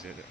觉得。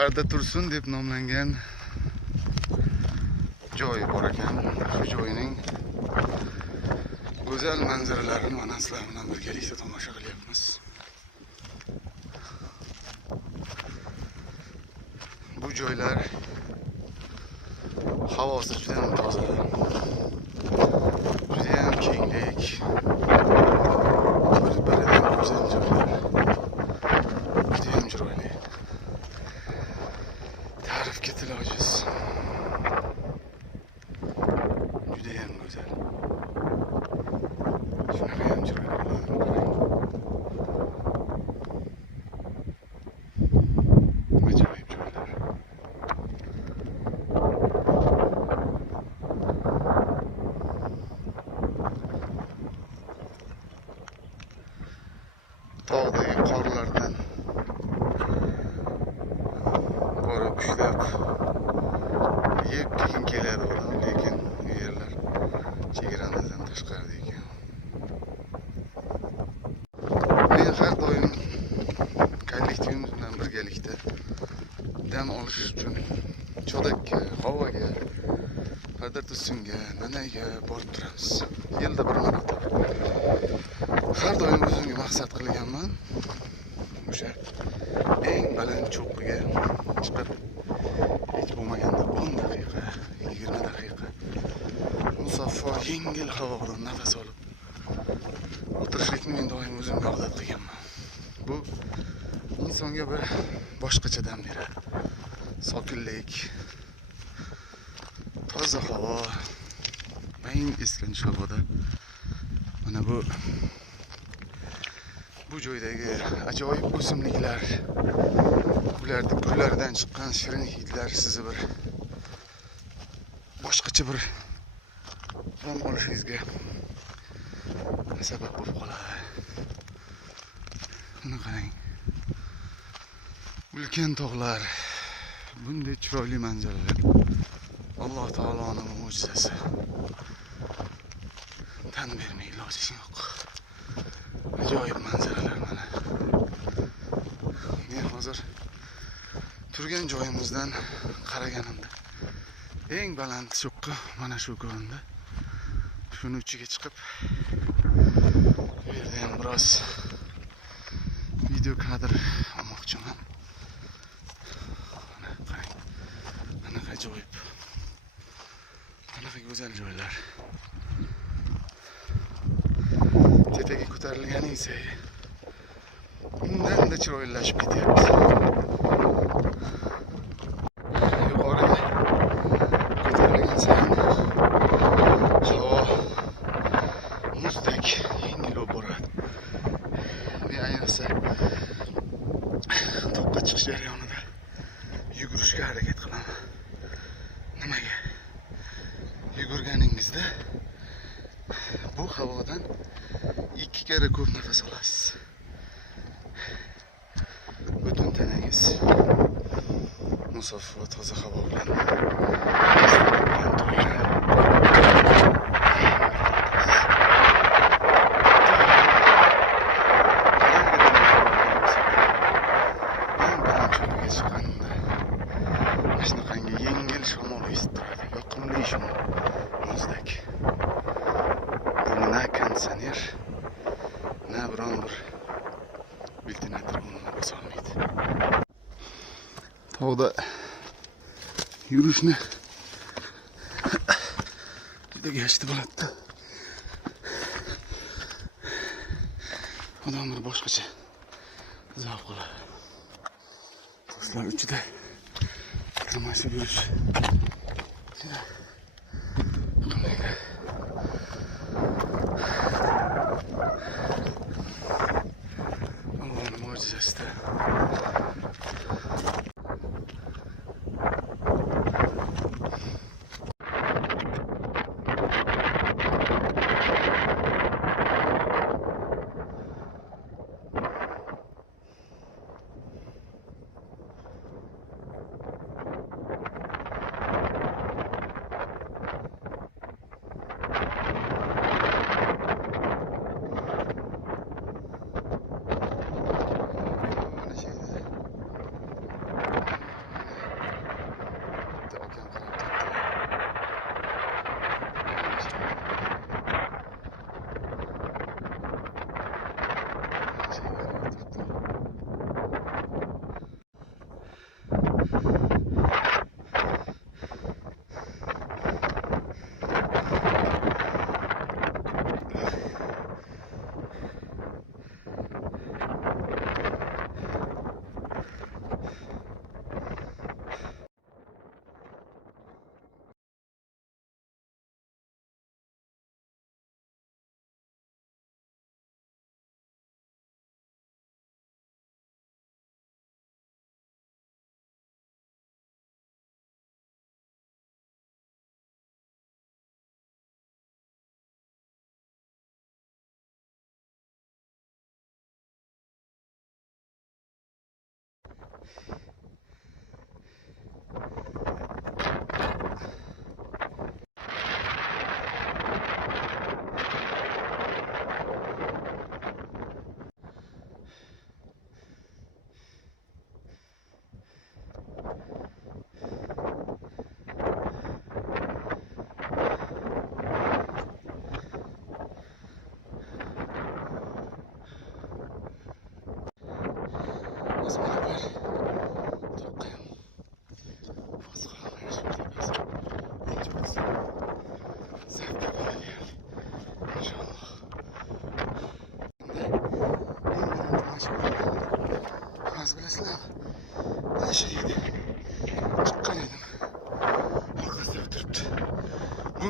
Parda Tursun deb nomlangan joy bor ekan. Shu joyning go'zal manzaralarini mana sizlar bilan birgalikda tomosha qilyapmiz. Bu joylar havosi juda ham toza, juda ham kenglik, bir-biridan go'zal joylar, juda ham chiroyli. Ta'rifga til ojiz. Juda ham go'zal. Shunaqa ham chiroyli bo'ladi. Ajoyib joylar. Tog'dagi qorlardan borib ushlab yeb keyin keladi odam, lekin bu yerlar chegaramizdan tashqarida ekan. Men har doim kollektivimiz bilan birgalikda dam olish uchun Chodakka, G'ovaga, Parda Tursunga, Nanayga borib turamiz. Yilda bir marotaba. Har doim o'zimga maqsad qilganman. O'sha eng baland cho'qqiga chiqib, hech bo'lmaganda 10 daqiqa, 20 daqiqa musaffo yengil havoda nafas olib o'tirishlikni men doim o'zimga odat qilganman. Bu insonga bir boshqacha dam beradi. Sokinlik, toza havo, eng eskanch havoda mana bu joydagi ajoyib o'simliklar, ularning gullaridan chiqqan shirin hidlar sizni bir boshqacha bir dam olishingizga sabab bo'lib qoladi. Buni qarang. Ulkan tog'lar, bunday chiroyli manzaralar Alloh taoloning mo'jizasi. Tan bermay ilojing yo'q. Ajoyib manzaralar mana. Men hozir turgan joyimizdan qaraganimda eng baland cho'qqi mana shu ko'rindi. Shuni uchiga chiqib bu yerda ham biroz video kadr olmoqchiman. Mana qarang. Mana ajoyib. Mana go'zal joylar. Tetaga ko'tarilganing sayi undan-da chiroylashib ketyapti. Yuqoriga ko'tarilgan sayin havo muzdek yengil bo'lib boradi. Men ayniqsa toqqa chiqish jarayonida yugurishga harakat qilaman. Nimaga? Yugurganingizda bu havodan 2 kere ko'p nafas olasiz. Butun tanangiz musaffo toza havo bilan shunaqangi yengil shamol esib turadi. Yoqimli shamol, muzdek. Na konditsioner, na biron bir ventilator buni bosolmaydi. Tog'da yurishni juda gashti bo'ladi. Odamlar boshqacha zavq oladi. Toshlar uchida tirmashib yurish juda yoqimli. Allah'ın mucizesi de.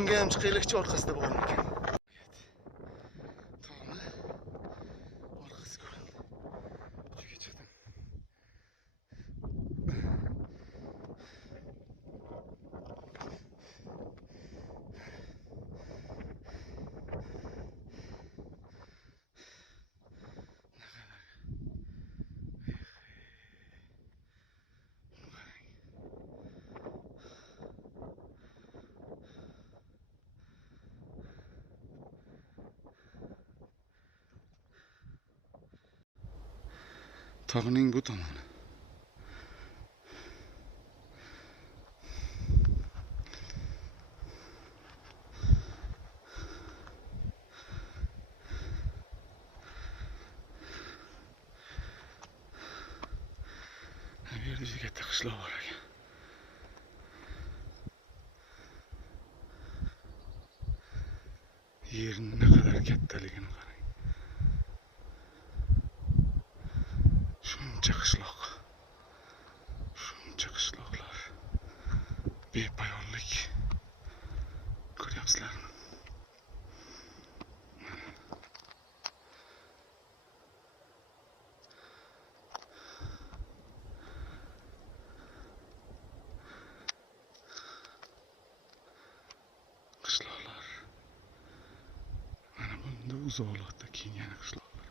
Bunga ham chiqaylikchi orqasida bormi ekan? Tog'ni orqasi ko'rindi. Uchiga chiqdim. Tog'ning bu tomoni. Bu yerda juda katta qishloq bor ekan. Yerning ne kadar kattaligini qarang. Shuncha qishloq. Shuncha qishloqlar. Bepoyonlik. Ko'ryapsizlarmi? Qishloqlar. Mana bunda uzoqlikda keyin yana qishloqlar.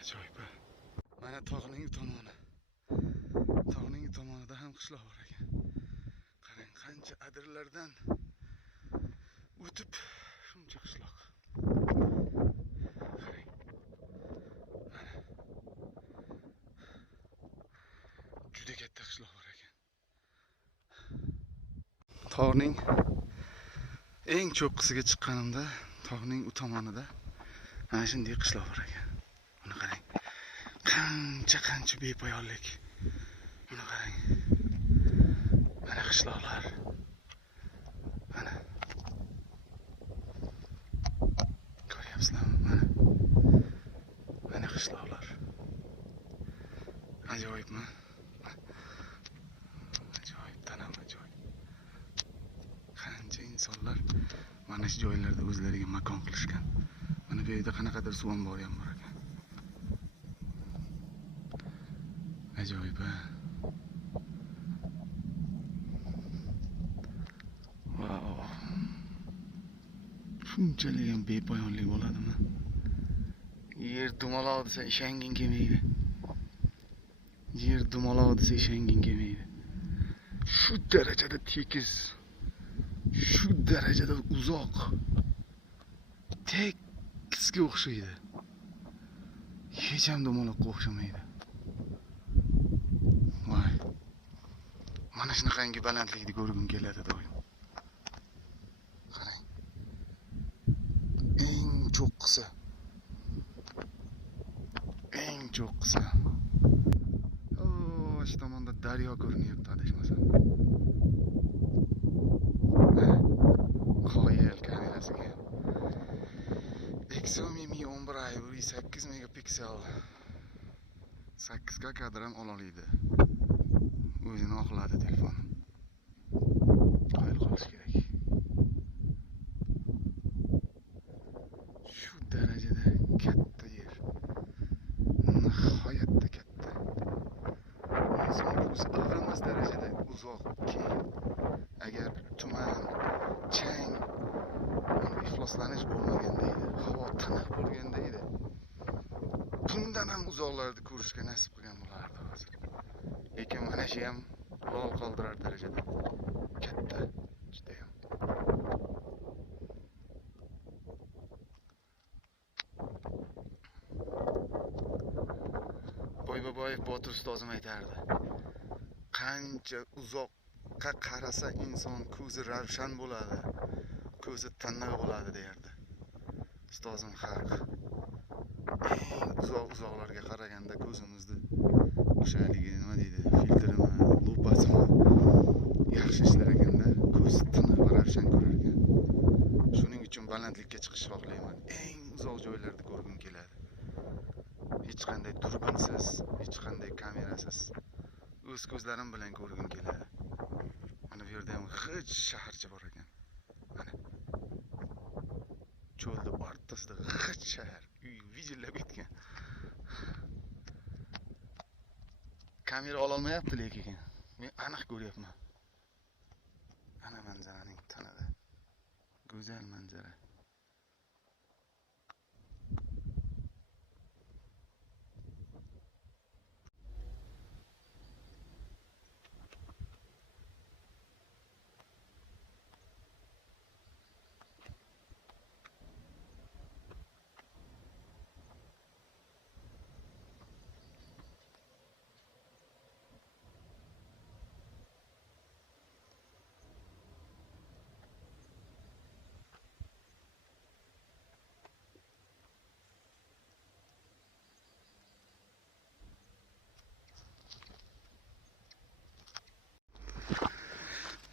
Ajoyib. Mana tog'ning tomoni. Tog'ning tomonida ham qishloq bor ekan. Qarang, qancha adirlardan o'tib shuncha qishloq. Qarang. Mana. Juda katta qishloq bor ekan. Tog'ning eng cho'qqisiga chiqqanimda tog'ning u tomonida mana shunday qishloq bor ekan. Buni qarang. Qancha bepoyonlik. Buni qarang. Mana qishloqlar. Mana. Ko'ryapsizlarmi? Mana. Mana qishloqlar. Ajoyibmi? Ajoyibdan ham ajoyib. Qancha insonlar mana shu joylarda o'zlariga makon qilishgan. Mana bu yerda qanaqadir suv ombori ham bor ekan. Ajoyib. Wow. Shunchalik ham bepoyonlik bo'ladimi? Yer dumaloq desa ishonging kelmaydi. Yer dumaloq desa ishonging kelmaydi. Shu darajada tekis. Shu darajada uzoq. Tekisga o'xshaydi. Hech ham dumaloqqa o'xshamaydi. Voy. Mana shunaqangi balandlikni ko'rgim keladi doim. Qarang. Eng cho'qqisi. Eng cho'qqisi. Oh, shu tomonda daryo ko'rinyapti, adashmasam. Qoyil kamerasiga. Xiaomi Mi 11i 8 megapiksel. 8 ga kadr ham ololadi. O'zini oqladi telefon. Qoyil qolish kerak. Shu darajada katta yer. Nihoyatda katta. Inson ko'zi ilg'amas darajada uzoq, keng. Agar tuman, chang, ifloslanish bo'lmaganda edi, havo tiniq bo'lganda edi, bundan ham uzoqlarni ko'rishga nasib qilgan bo'lardi hozir. Lekin mana shu ham lol qoldirar darajada katta, juda ham. Boyboboyev Botir ustozim aytardi. Qancha uzoqqa qarasa inson ko'zi ravshan bo'ladi, ko'zi tiniq bo'ladi derdi. Ustozim haq. Eng uzoqlarga qaraganda ko'zimizni o'sha haligi nima deydi, filtrimi, lupasimi yaxshi ishlar ekanda ko'zi tiniq va ravshan ko'rar ekan. Shuning uchun balandlikka chiqishni xohlayman. Eng uzoq joylarda ko'rgim keladi. Hech qanday turbinsiz, hech qanday kamerasiz. O'z ko'zlarim bilan ko'rgim keladi. Mana bu yerda ham hech shaharcha bor ekan. cho'lda o'rtasida g'ich shahar uy vijillab ketgan. Kamera ololmayapti lekin men aniq ko'ryapman. Ana manzaraning tanada. Go'zal manzara.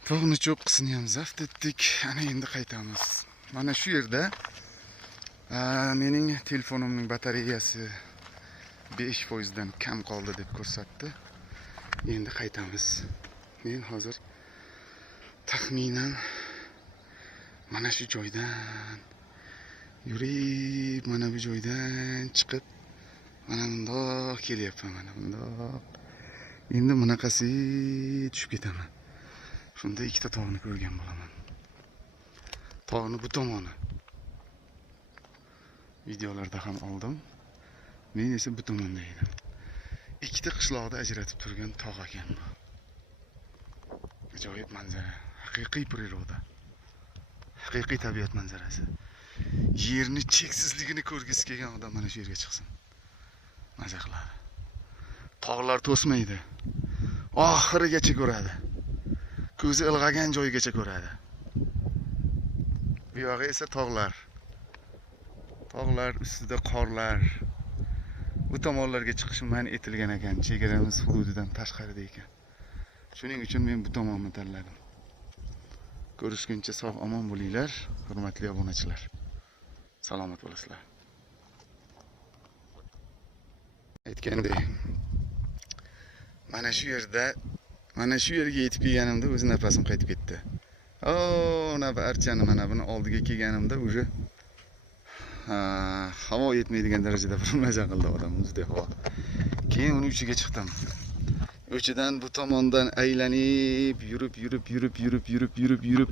Tog'ni cho'qqisini ham zabt etdik. Ana endi qaytamiz. Mana shu yerda mening telefonimning batareyasi 5% dan kam qoldi deb ko'rsatdi. Endi qaytamiz. Men hozir taxminan mana shu joydan yurib, mana bu joydan chiqib, mana bundoq kelyapman, mana bundoq. Endi bunaqasi tushib ketaman. Shunda ikkita tog'ni ko'rgan bo'laman. Tog'ni bu tomoni. Videolarda ham oldim. Men esa bu tomonda edim. Ikkita qishloqda ajratib turgan tog' ekan bu. Ajoyib manzara, haqiqiy priroda. Haqiqiy tabiat manzarasi. Yerni cheksizligini ko'rgisi kelgan odam mana shu yerga chiqsin. Maza qiladi. Tog'lar to'smaydi. Oxirigacha ko'radi. Ko'zi ilg'agan joygacha ko'radi. Bu yog'i esa tog'lar. Tog'lar ustida qorlar. Bu tomonlarga chiqish man etilgan ekan, chegaramiz hududidan tashqarida ekan. Shuning uchun men bu tomonni tanladim. Ko'rishguncha sog' omon bo'linglar, hurmatli obunachilar. Salomat bo'lasizlar. Aytgandek, mana shu yerga yetib kelganimda o'z nafasim qaytib ketdi. Mana bu archani mana buni oldiga kelganimda уже havo yetmaydigan darajada bir maza qildi odam, muzdek havo. Keyin uni uchiga chiqdim. Uchidan bu tomondan aylanib, yurib,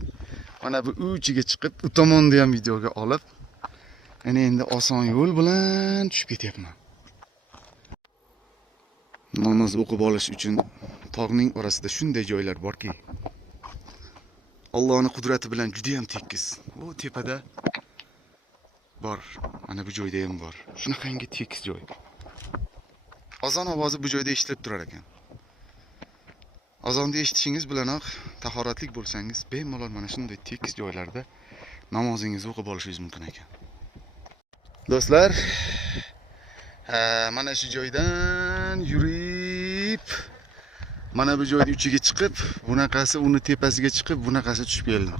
mana bu uchiga chiqib, u tomonni ham videoga olib, ana endi oson yo'l bilan tushib ketyapman. Namoz o'qib olish uchun tog'ning orasida shunday joylar borki, Allohning qudrati bilan juda ham tekis. Bu tepada bor, mana bu joyda ham bor. Shunaqangi tekis joy. Azon ovozi bu joyda eshitilib turar ekan. Azonni eshitishingiz bilanoq tahoratlik bo'lsangiz, bemalol mana shunday tekis joylarda namozingizni o'qib olishingiz mumkin ekan. Do'stlar, mana shu joydan yurib, mana bu joyning uchiga chiqib, bunaqasi uni tepasiga chiqib, bunaqasi tushib keldim.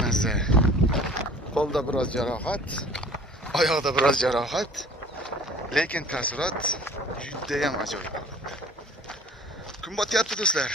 Mazza. Qo'lda biroz jarohat, oyoqda biroz jarohat, lekin taassurot juda ham ajoyib. Kun botyapti do'stlar.